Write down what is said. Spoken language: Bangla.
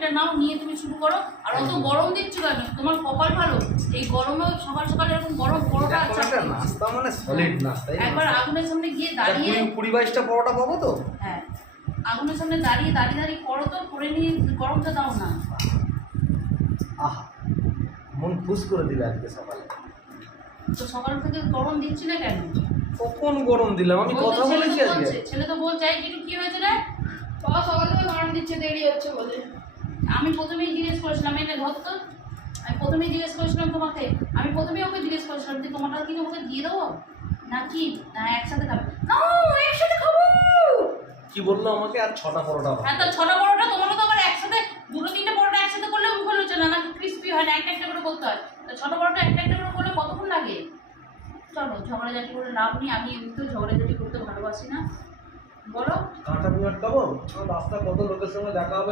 রুটিটা নাও, নিয়ে তুমি শুরু করো। আর অত গরম দিচ্ছ কেন? তোমার কপাল ভালো, এই গরমে সকাল সকাল এরকম গরম পরোটা। আচ্ছা নাস্তা মানে সলিড নাস্তা। একবার আগুনের সামনে গিয়ে দাঁড়িয়ে 20-22টা পরোটা পাবো তো? হ্যাঁ, আগুনের সামনে দাঁড়িয়ে দাঁড়িয়ে করো তো, করে নিয়ে গরমটা দাও না। আহা, মন খুশ করে দিলে আজকে সকালে। তো সকাল থেকে গরম দিচ্ছি না কেন? কখন গরম দিলাম? আমি কথা বলেছি আজকে। ছেলে তো বলছে এই কিছু কি হয়েছে রে? বাবা সকাল থেকে গরম দিচ্ছে, দেরি হচ্ছে বলে। আমি প্রথমেই জিজ্ঞেস করেছিলাম, এটা ধরত, আমি প্রথমেই জিজ্ঞেস করেছিলাম তোমাকে, আমি প্রথমেই ওকে জিজ্ঞেস করেছিলাম যে তোমারটা কি তোমাকে দিয়ে দেবো নাকি না একসাথে খাবে? না একসাথে খাবো। কি বললো আমাকে? আর 6টা পরোটা হ্যাঁ, তো 6টা পরোটা তোমারও তো আবার একসাথে 2-3টে পরোটা একসাথে করলে মুখে লুচে না, নাকি ক্রিস্পি হয় না, একটা একটা করে করতে হয়। তো 6টা পরোটা একটা একটা করে করলে কতক্ষণ লাগে? চলো, ঝগড়াঝাটি করে লাভ নেই, আমি এমনিতেও ঝগড়াঝাটি করতে ভালোবাসি না। বলো কাঁটা পিঁয়াজ খাবো? রাস্তা কত লোকের সঙ্গে দেখা হবে।